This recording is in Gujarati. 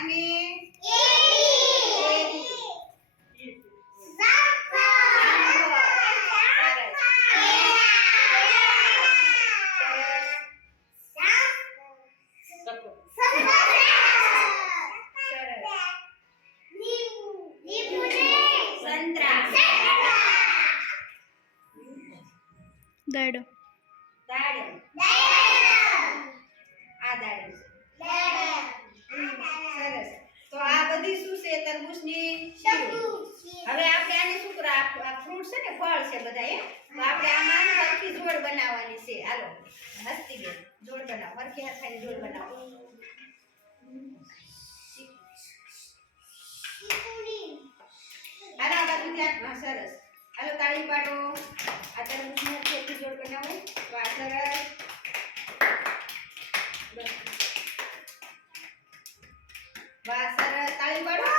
આને દાડમ દાડમ આ દાડમ સરસ તો આ બધી શું છે તરબૂચની શીરો હવે આપણે આને શું કરા આ ફ્રૂટ છે ને ફળ છે બધા એ તો આપણે આમાં હરખી જોડ બનાવવાની છે હાલો હસ્તી બેન જોડ બનાવો હરખી હરખાની જોડ બનાવો હાલો આ બાજુ ધ્યાન હા સરસ હાલો તાળી પાડો આ તરબૂચની હરખી જોડ બનાવો તો આ સરસ વાહ સરસ તાળી પાડો